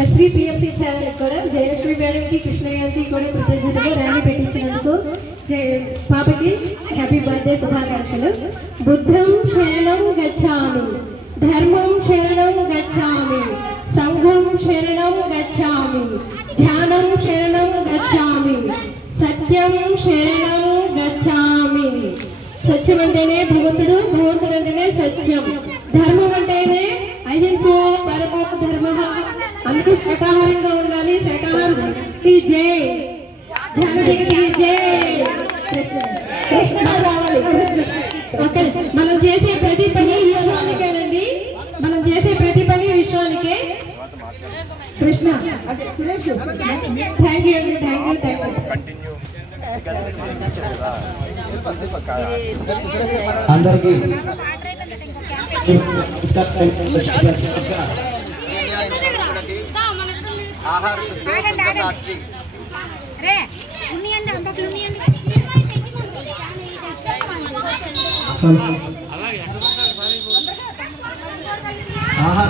ఎస్విపిఎంసి channel కూడా జయలక్ష్మి మేడంకి కృష్ణయ్యకి కూడా కృతజ్ఞతలు ర్యాలీ పెట్టించినందుకు పాపకి హ్యాపీ బర్త్డే శుభాకాంక్షలు. బుద్ధం శరణం గచ్చామి ధర్మం శరణం గచ్చామి సంఘం శరణం గచ్చామి ధ్యానం శరణం గచ్చామి సత్యం శరణం గచ్చామి. సత్యం అంటేనే అందుకు శాకాహారంగా ఉండాలి శాకాహారానికి జై ధ్యాన జగతికి జై కృష్ణ కృష్ణ రావాలి కృష్ణ ఓకే మనం చేసే ప్రతి పని విశ్వానికేనండి మనం చేసే ప్రతి పని విశ్వానికే కృష్ణ అదే సురేష్ థ్యాంక్ యూ అండి thank you thank you continue అందరికీ ఆహార శుద్ధి సాత్విక్ రే ఉన్నాయండి అంత ఉన్నాయండి ఆహార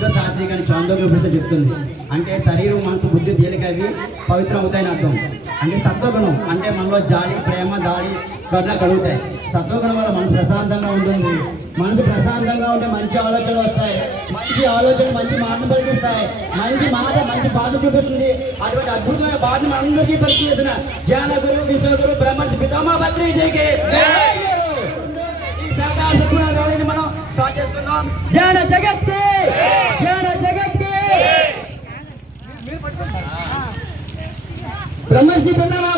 శుద్ధ సాత్విక అని చాందోగ్య ఉపనిషత్తు చెప్తుంది. అంటే శరీరం మనసు బుద్ధి తేలికవి పవిత్రం అవుతాయని అర్థం. అంటే సత్వగుణం అంటే మనలో జాలి ప్రేమ దాడి కరుణ కలుగుతాయి. సత్వగుణం వల్ల మనసు ప్రశాంతంగా ఉంటుంది. మనసు ప్రశాంతంగా ఉంటే మంచి ఆలోచనలు వస్తాయి. మంచి ఆలోచనలు మంచి మాటను పలికిస్తాయి మంచి మాట మంచి పాట చూపిస్తుంది. అటువంటి అద్భుతమైన పాటను అందరికీ పరిచయం చేసిన జ్ఞాన గురు విశ్వగురు బ్రహ్మ పితామా పత్రి జైకి. స్టార్ట్ చేసుకుందాం జ్ఞాన జగత్తి! జ్ఞాన జగత్తి! బ్రహ్మర్షి పితామా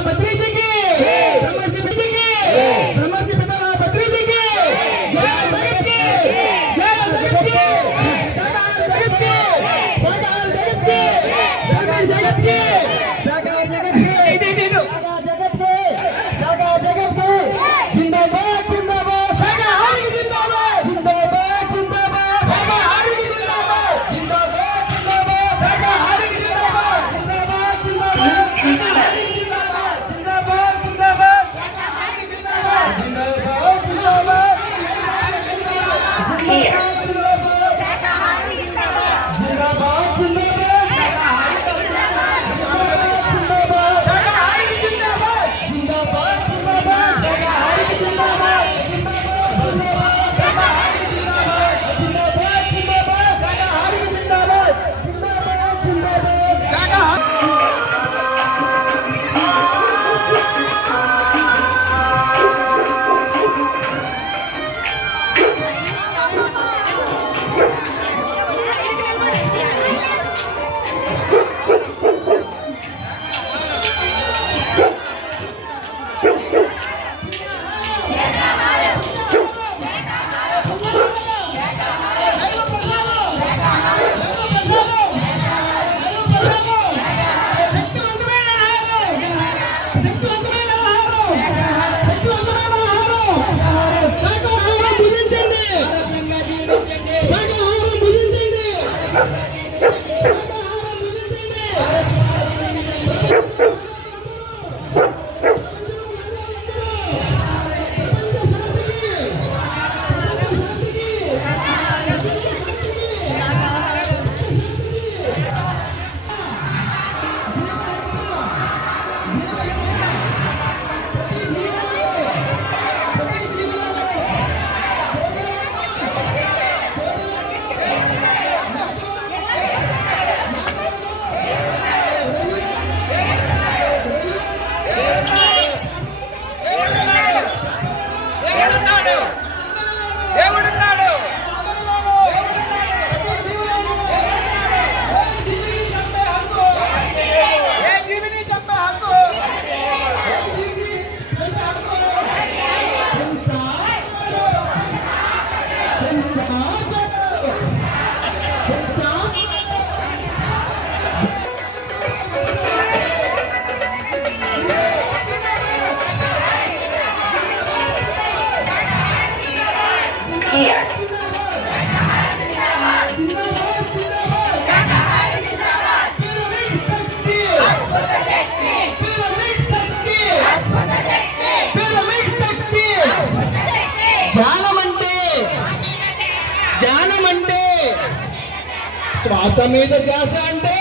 శ్వాస మీద ధ్యాస అంటే?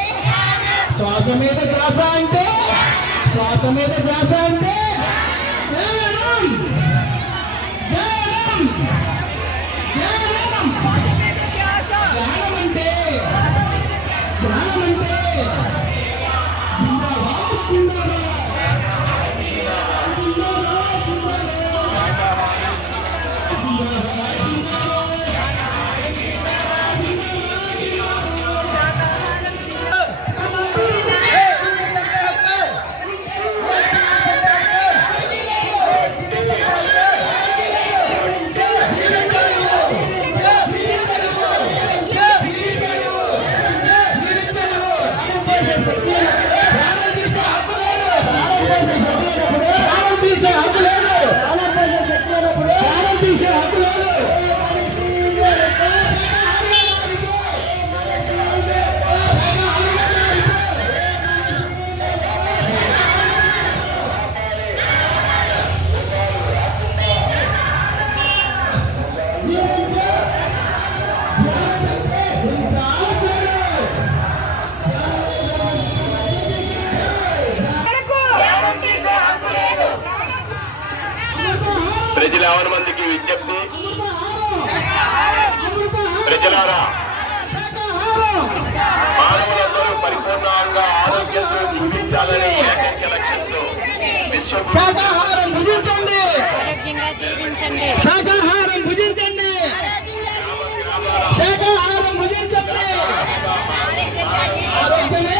శ్వాస మీద ధ్యాస అంటే? శ్వాస మీద ధ్యాస అంటే? జయరామ్ జయరామ్ ప్రజలవరి మందికి విజ్ఞప్తి. ప్రజలారా మానవులందరూ పరిపూర్ణంగా ఆరోగ్యంతో జీవించాలని ఏకైక లక్ష్యంతో శాకాహారం భుజించండి. భుజించండి. శాకాహారం భుజించండి. ఆరోగ్యమే